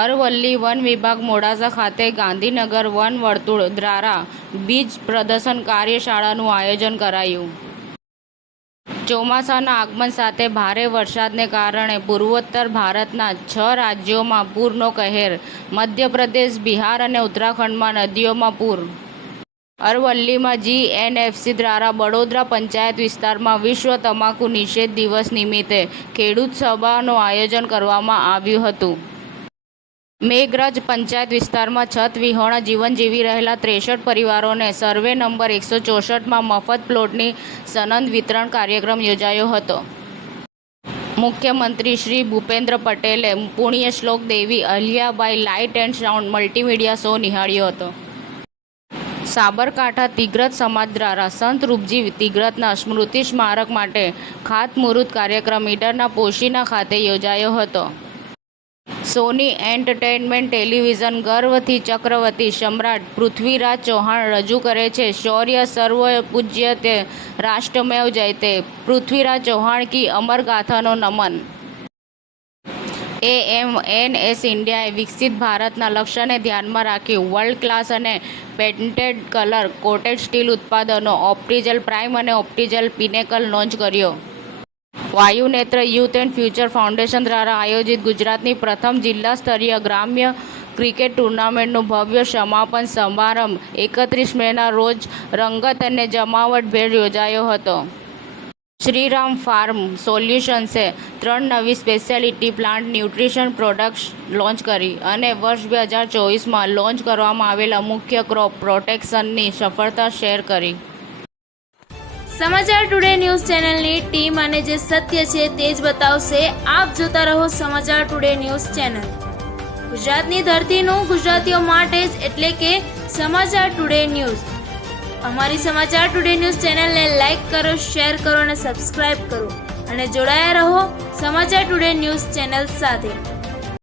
Aravalli one વિભાગ મોડાસા ખાતે Gandhinagar one વર્તુળ દ્વારા બીજ પ્રદર્શન કાર્યશાળાનું આયોજન કરાયું. ચોમાસાના આગમન સાથે ભારે વરસાદને કારણે પૂર્વોત્તર ભારતના 6 રાજ્યોમાં પૂરનો કહેર. મધ્યપ્રદેશ, બિહાર અને ઉત્તરાખંડમાં નદીઓમાં પૂર. અરવલ્લીમાં GNFC દ્વારા બડોદરા પંચાયત વિસ્તારમાં વિશ્વ તમાકુ નિષેધ દિવસ નિમિત્તે ખેડૂત સભાનું આયોજન કરવામાં આવ્યું હતું. મેઘરજ પંચાયત વિસ્તારમાં છત વિહોણા જીવન જીવી રહેલા 63 પરિવારોને સર્વે નંબર 164માં મફત પ્લોટની સનદ વિતરણ કાર્યક્રમ યોજાયો હતો. મુખ્યમંત્રી શ્રી ભૂપેન્દ્ર પટેલે પુણ્યશ્લોક Devi Ahilyabai light and sound multimedia show નિહાળ્યો હતો. સાબરકાંઠા તિગ્રત સમાજ દ્વારા સંત રૂપજી તિગ્રતના સ્મૃતિ સ્મારક માટે ખાતમુહૂર્ત કાર્યક્રમ ઈડરના પોશીના ખાતે યોજાયો હતો. સોની એન્ટરટેનમેન્ટ ટેલિવિઝન ગર્વથી ચક્રવર્તી સમ્રાટ પૃથ્વીરાજ ચૌહાણ રજૂ કરે છે શૌર્ય સર્વ પૂજ્યતે રાષ્ટ્રમેવ જયતે પૃથ્વીરાજ ચૌહાણ કી અમર ગાથાનો નમન. AMNS ઇન્ડિયાએ વિકસિત ભારતના લક્ષ્યને ધ્યાનમાં રાખી વર્લ્ડ ક્લાસ અને પેટન્ટેડ કલર કોટેડ સ્ટીલ ઉત્પાદનો ઓપ્ટીજેલ પ્રાઇમ અને ઓપ્ટીજેલ પિનેકલ લોન્ચ કર્યો. વાયુનેત્ર યુથ એન્ડ ફ્યુચર ફાઉન્ડેશન દ્વારા આયોજિત ગુજરાતની પ્રથમ જિલ્લા સ્તરીય ગ્રામ્ય ક્રિકેટ ટુર્નામેન્ટનું ભવ્ય સમાપન સમારંભ 31 મેના રોજ રંગત અને જમાવટભેર યોજાયો હતો. શ્રીરામ ફાર્મ સોલ્યુશન્સે 3 નવી speciality plant nutrition products launch કરી અને વર્ષ 2024માં લોન્ચ કરવામાં આવેલા મુખ્ય ક્રોપ પ્રોટેક્શનની સફળતા શેર કરી. સમાચાર ટુડે ન્યૂઝ ચેનલની ટીમ અને જે સત્ય છે તે જ બતાવશે. આપ જોતા રહો સમાચાર ટુડે ન્યૂઝ ચેનલ. ગુજરાતની ધરતીનું ગુજરાતીઓ માટે જ એટલે કે સમાચાર ટુડે ન્યૂઝ. અમારી સમાચાર ટુડે ન્યૂઝ ચેનલને લાઇક કરો, શેર કરો અને સબસ્ક્રાઇબ કરો અને જોડાયા રહો સમાચાર ટુડે ન્યૂઝ ચેનલ સાથે.